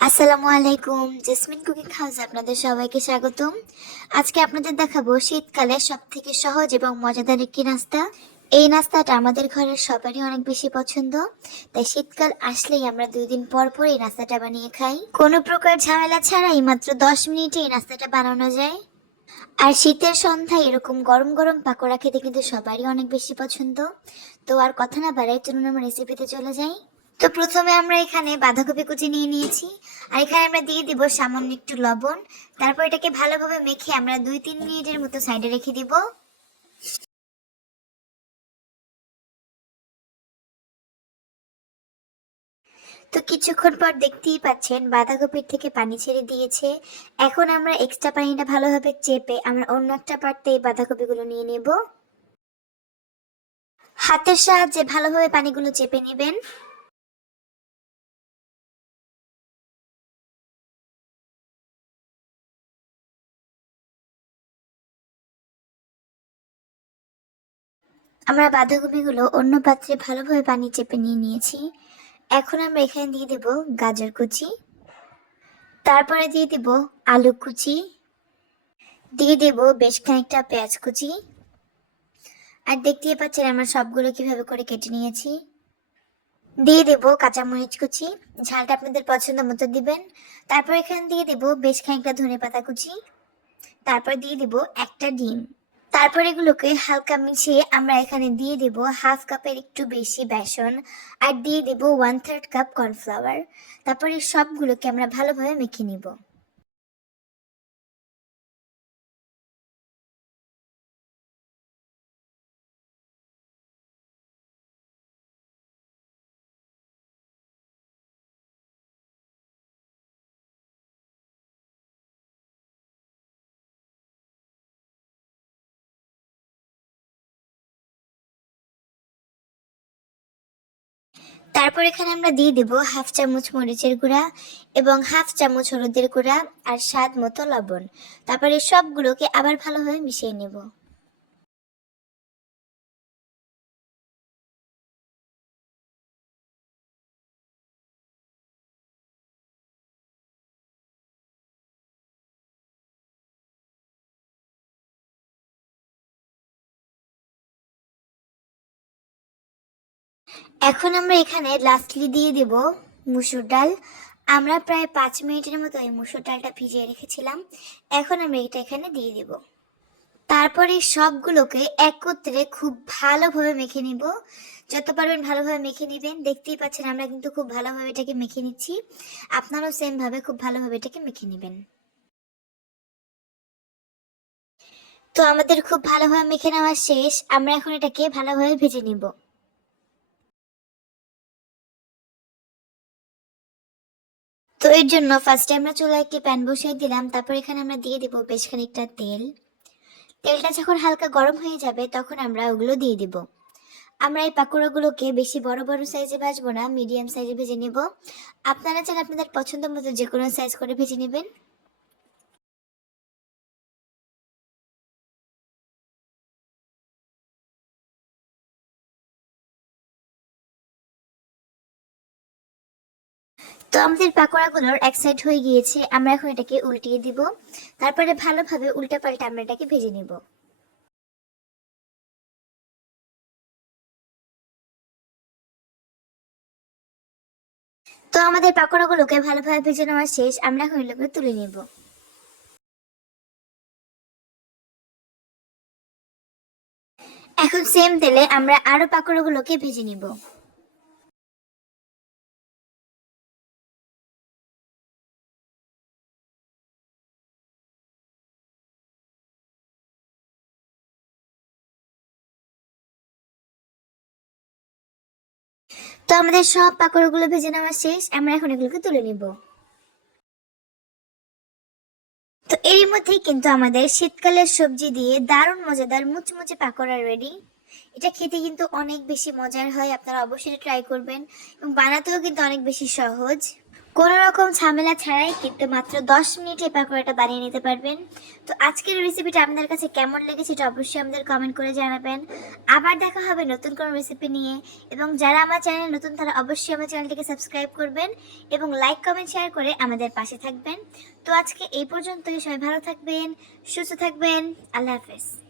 আসসালামু আলাইকুম, jasmine cooking হাউসে আপনাদের সবাইকে স্বাগতম। আজকে আপনাদের দেখাবো শীতকালে সবথেকে সহজ এবং মজাদার একটি নাস্তা। এই নাস্তাটা আমাদের ঘরের সবারই অনেক বেশি পছন্দ। তাই শীতকাল আসলেই আমরা 2 দিন পর পর এই নাস্তাটা বানিয়ে খাই। কোনো প্রকার ঝামেলা ছাড়াই মাত্র 10 মিনিটে এই নাস্তাটা বানানো যায়। আর শীতের সন্ধ্যায় এরকম গরম গরম পাকোড়া খেতে কিন্তু সবারই অনেক বেশি পছন্দ। তো আর কথা না বাড়াই, চলুন আমরা রেসিপিতে চলে যাই। তো প্রথমে আমরা এখানে বাঁধাকপি কুচি নিয়ে নিয়েছি। আর এখানে আমরা দিয়ে দিব সামান্য একটু লবণ। তারপর এটাকে ভালোভাবে মেখে আমরা 2-3 মিনিটের মতো সাইডে রেখে দিব। তো কিছুক্ষণ পর দেখতেই পাচ্ছেন বাঁধাকপির থেকে পানি ছেড়ে দিয়েছে। এখন আমরা এক্সট্রা পানিটা ভালোভাবে চেপে আমরা অন্য একটা পাত্রে এই বাঁধাকপিগুলো নিয়ে নেব। হাতের সাহায্যে ভালোভাবে পানিগুলো চেপে নেবেন। আমরা বাঁধাকপিগুলো অন্য পাত্রে ভালোভাবে পানি চেপে নিয়ে নিয়েছি। এখন আমরা এখানে দিয়ে দেব গাজর কুচি, তারপরে দিয়ে দেব আলু কুচি, দিয়ে দেব বেশ খানিকটা পেঁয়াজ কুচি। আর দেখতেই পাচ্ছেন আমরা সবগুলো কিভাবে করে কেটে নিয়েছি। দিয়ে দেব কাঁচামরিচ কুচি, ঝালটা আপনাদের পছন্দ মতো দিবেন। তারপর এখানে দিয়ে দেব বেশ খানিকটা ধনেপাতা কুচি, তারপর দিয়ে দেব একটা ডিম। তারপর এগুলোকে হালকা মিশিয়ে আমরা এখানে দিয়ে দেব হাফ কাপের একটু বেশি বেসন, আর দিয়ে দেব 1/3 কাপ কর্নফ্লাওয়ার। তারপরে সবগুলোকে আমরা ভালোভাবে মেখে নিব। তারপর এখানে আমরা দিয়ে দেব হাফ চামচ মরিচের গুঁড়া এবং হাফ চামচ হলুদের গুঁড়া আর স্বাদ মতো লবণ। তারপরে সবগুলোকে আবার ভালোভাবে মিশিয়ে নেব। এখন আমরা এখানে লাস্টলি দিয়ে দেব মুসুর ডাল। আমরা প্রায় 5 মিনিটের মতো এই মুসুর ডালটা ভিজিয়ে রেখেছিলাম। এখন আমরা এটা এখানে দিয়ে দেব। তারপরে সবগুলোকে একত্রে খুব ভালোভাবে মেখে নিব। যত পারবেন ভালোভাবে মেখে নেবেন। দেখতেই পাচ্ছেন আমরা কিন্তু খুব ভালোভাবে এটাকে মেখে নিচ্ছি। আপনারাও সেম ভাবে খুব ভালোভাবে এটাকে মেখে নেবেন। তো আমাদের খুব ভালোভাবে মেখে নেওয়া শেষ। আমরা এখন এটাকে ভালোভাবে ভেজে নিব। তো এর জন্য ফার্স্টে আমরা চুলায় একটি প্যান বসিয়ে দিলাম। তারপর এখানে আমরা দিয়ে দিব বেশ খানিকটা তেল। তেলটা যখন হালকা গরম হয়ে যাবে তখন আমরা ওগুলো দিয়ে দিব। আমরা এই পাকোড়াগুলোকে বেশি বড় বড় সাইজে ভাজবো না, মিডিয়াম সাইজে ভেজে নেব। আপনারা চান আপনাদের পছন্দ মতো যে কোনো সাইজ করে ভেজে নেবেন। তো আমাদের পাকোড়াগুলোর এক সাইড হয়ে গিয়েছে। আমরা এখন এটাকে উল্টিয়ে দিব। তারপরে ভালোভাবে উল্টে পাল্টে আমরা এটাকে ভেজে নিব। তো আমাদের পাকোড়াগুলোকে ভালোভাবে ভেজে নেওয়া শেষ। আমরা এখন এগুলোকে তুলে নিব। এখন সেম তেলে আমরা আরো পাকোড়াগুলোকে ভেজে নিব। তো আমাদের সব পাকোড়াগুলো ভেজে নেওয়া শেষ। আমরা এখন এগুলোকে তুলে নিব। তো এরই মধ্যেই কিন্তু আমাদের শীতকালের সবজি দিয়ে দারুণ মজাদার মুচমুচে পাকোড়া রেডি। এটা খেতে কিন্তু অনেক বেশি মজার হয়। আপনারা অবশ্যই ট্রাই করবেন এবং বানাতেও কিন্তু অনেক বেশি সহজ। কোনো রকম ঝামেলা ছাড়াই কিন্তু মাত্র 10 মিনিটে এই পাকোড়াটা বানিয়ে নিতে পারবেন। তো আজকের রেসিপিটা আপনাদের কাছে কেমন লেগেছে এটা অবশ্যই আমাদের কমেন্ট করে জানাবেন। আবার দেখা হবে নতুন কোনো রেসিপি নিয়ে। এবং যারা আমার চ্যানেলে নতুন তারা অবশ্যই আমার চ্যানেলটিকে সাবস্ক্রাইব করবেন এবং লাইক কমেন্ট শেয়ার করে আমাদের পাশে থাকবেন। তো আজকে এই পর্যন্তই। সবাই ভালো থাকবেন, সুস্থ থাকবেন। আল্লাহ হাফেজ।